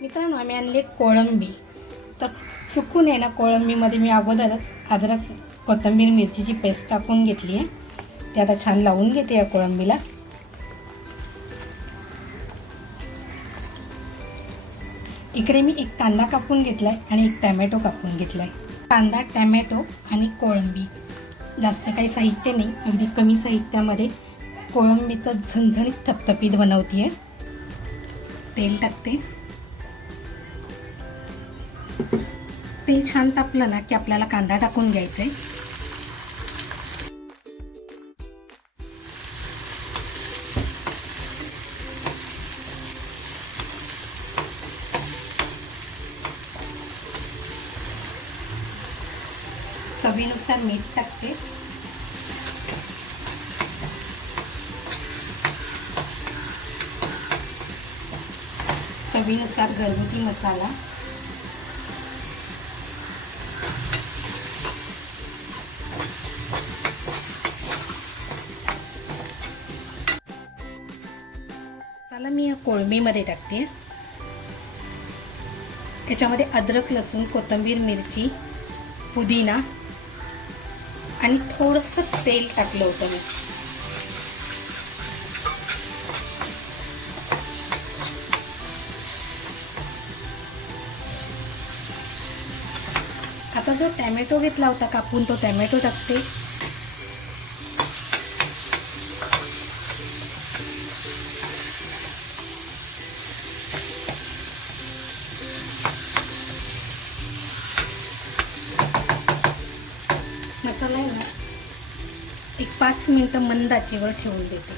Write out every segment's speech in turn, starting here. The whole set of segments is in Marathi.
मित्रांनो आम्ही आणले कोळंबी. तर चुकून आहे ना कोळंबीमध्ये मी अगोदरच अद्रक कोथिंबीर मिरचीची पेस्ट टाकून घेतली आहे. ते आता छान लावून घेते या कोळंबीला. इकडे मी एक कांदा कापून घेतला आहे आणि एक टॅमॅटो कापून घेतला आहे कांदा टॅमॅटो आणि कोळंबी. जास्त काही साहित्य नाही अगदी कमी साहित्यामध्ये कोळंबीचं झणझणीत थपथपीत बनवते आहे तेल टाकते. तेल छान तापलं ना की आपल्याला कांदा टाकून घ्यायचा आहे चवीनुसार मीठ टाकते. चवीनुसार घरगुती मसाला. मसाला मी या कोळंबीमध्ये टाकते. याच्यामध्ये अद्रक लसूण कोथिंबीर मिरची पुदिना आणि थोडंसं तेल टाकलं होतं मी. आता जो टॅमॅटो घेतला होता कापून तो टॅमॅटो टाकते. मसाला आहे ना. एक पाच मिनटं मंद आचेवर ठेवून देते.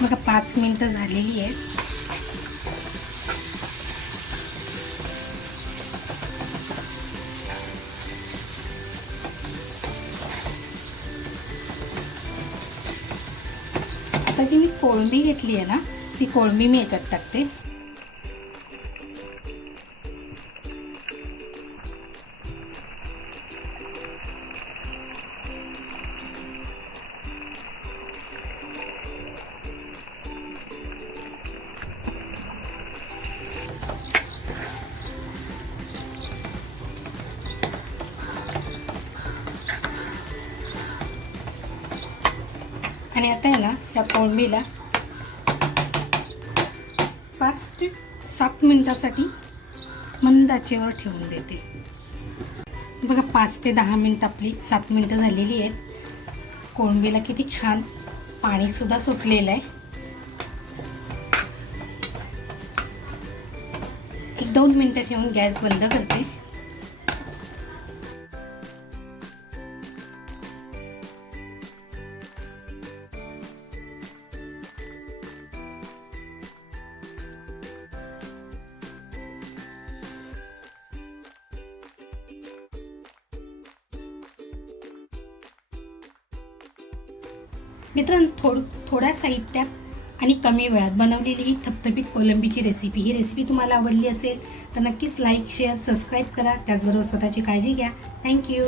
बघा पाच मिनटं झालेली आहे आता जी मी कोळंबी घेतली आहे ना ती कोळंबी मी याच्यात टाकते. आणि आता आहे ना या कोळंबीला पाच ते सात मिनटासाठी मंद आचेवर ठेवून देते. बघा पाच ते दहा मिनटं आपली सात मिनटं झालेली आहेत. कोळंबीला किती छान पाणीसुद्धा सुटलेलं आहे. एक दोन मिनटं ठेवून गॅस बंद करते. मित्रांनो थोड थोड्या साहित्यात आणि कमी वेळात बनवलेली ही थपथपीत कोलंबीची रेसिपी ही रेसिपी तुम्हाला आवडली असेल तर नक्कीच लाईक शेअर सबस्क्राईब करा. त्याचबरोबर स्वतःची काळजी घ्या. थँक्यू